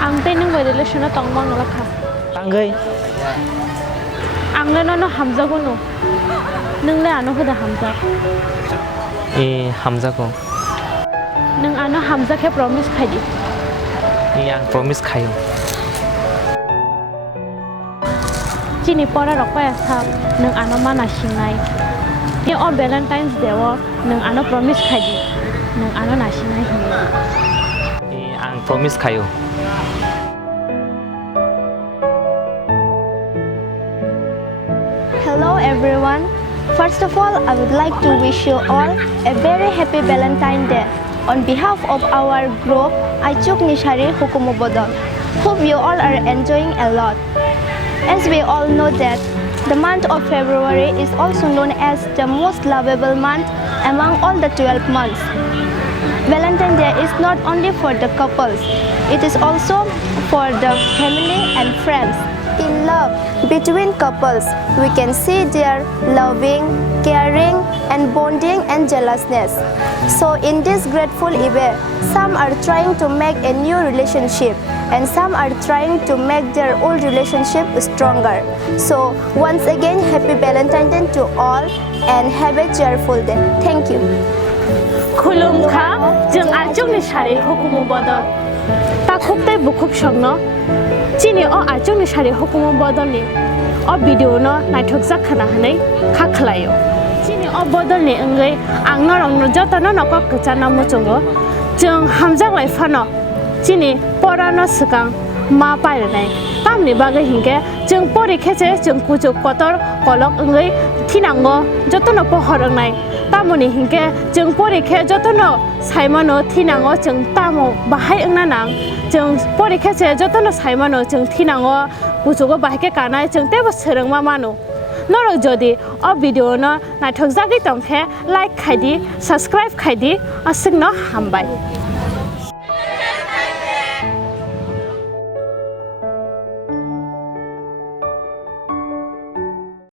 Ang nung by relation na tong mang nalakha. Tanggay. Ang no Hamza ko no. Nung le ano kada Hamza. Hamza ko. Nung ano Hamza ke promise khai di. Ang promise kayo. Chini pora rok pa sa nung ano mana singnai. Ye on Valentine's Day wo nung ano promise khai di. Nung ano na singnai hi. Ang promise kayo. Hello everyone. First of all, I would like to wish you all a very happy Valentine's Day. On behalf of our group, Aichuk Nishari Hukumobodol. Hope you all are enjoying a lot. As we all know that the month of February is also known as the most lovable month among all the 12 months. Valentine's Day is not only for the couples, it is also for the family and friends. In love between couples, we can see their loving, caring, and bonding and jealousness. So in this grateful event, some are trying to make a new relationship and some are trying to make their old relationship stronger. So once again, happy Valentine's Day to all and have a cheerful day. Thank you. Khulumkha jeng Aichuk Nishari Hukumobodol. Ta khuptai bukhuk shongno. Chini o Aichuk Nishari Hukumobodol ni o video no naithok jakhana hanai khakhlayo. Chini o bodol ni angai ang norong no joto no nokok kchana muchungo jeng hamjak lai phano chini pora no sikang ma paire nai tamni bagai hingke jeng pori kheche jeng kujuk kotor kolok angai thinango joto no pohorong nai tamoni hingke jeng pori khe joto no saimano thinango jeng tamo bahai angna nang jeng pori kheche joto no saimano jeng thinango kujugo bahai ke kanai jeng tebo serengma manu Norok jodi o video no naithok jagui tongkhe like khai di subscribe khai di asingno hambai.